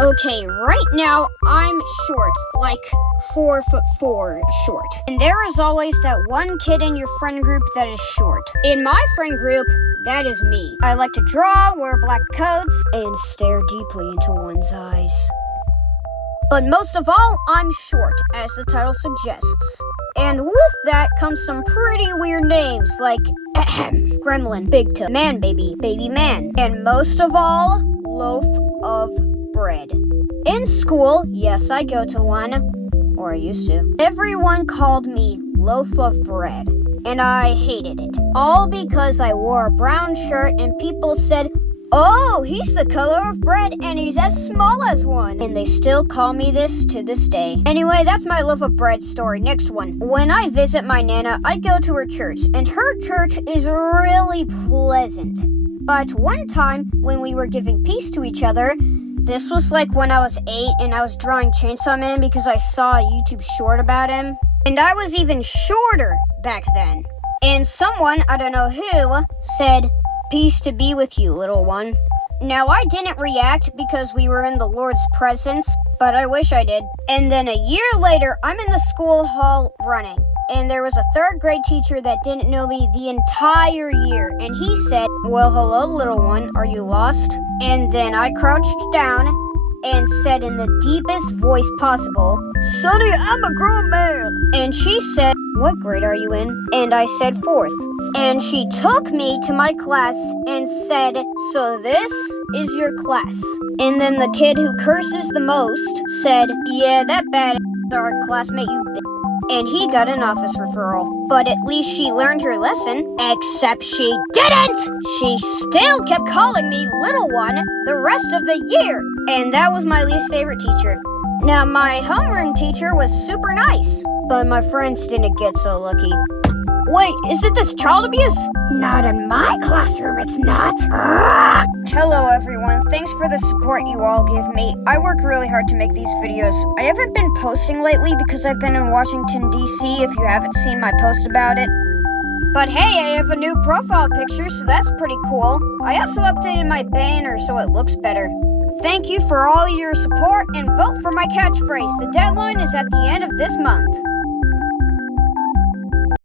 Okay, right now I'm short, like 4'4" short. And there is always that one kid in your friend group that is short. In my friend group, that is me. I like to draw, wear black coats, and stare deeply into one's eyes. But most of all, I'm short, as the title suggests. And with that comes some pretty weird names like Gremlin, Big Toe, Man Baby, Baby Man, and most of all, Loaf of Bread. In school, yes, I go to one, or I used to. Everyone called me Loaf of Bread, and I hated it. All because I wore a brown shirt and people said, "Oh, he's the color of bread and he's as small as one." And they still call me this to this day. Anyway, that's my loaf of bread story. Next one. When I visit my Nana, I go to her church, and her church is really pleasant. But one time, when we were giving peace to each other, this was like when I was 8 and I was drawing Chainsaw Man because I saw a YouTube short about him. And I was even shorter back then. And someone, I don't know who, said, "Peace to be with you, little one." Now, I didn't react because we were in the Lord's presence, but I wish I did. And then a year later, I'm in the school hall running, and there was a 3rd grade teacher that didn't know me the entire year, and he said, "Well, hello, little one, are you lost?" And then I crouched down and said in the deepest voice possible, "Sonny, I'm a grown man." And she said, "What grade are you in?" And I said 4th. And she took me to my class and said, "So this is your class." And then the kid who curses the most said, "Yeah, that bad our classmate, you bitch." And he got an office referral. But at least she learned her lesson, except she didn't! She still kept calling me little one the rest of the year. And that was my least favorite teacher. Now, my homeroom teacher was super nice, but my friends didn't get so lucky. Wait, is it this child abuse? Not in my classroom, it's not. Hello everyone, thanks for the support you all give me. I work really hard to make these videos. I haven't been posting lately because I've been in Washington, D.C. if you haven't seen my post about it. But hey, I have a new profile picture, so that's pretty cool. I also updated my banner so it looks better. Thank you for all your support and vote for my catchphrase. The deadline is at the end of this month.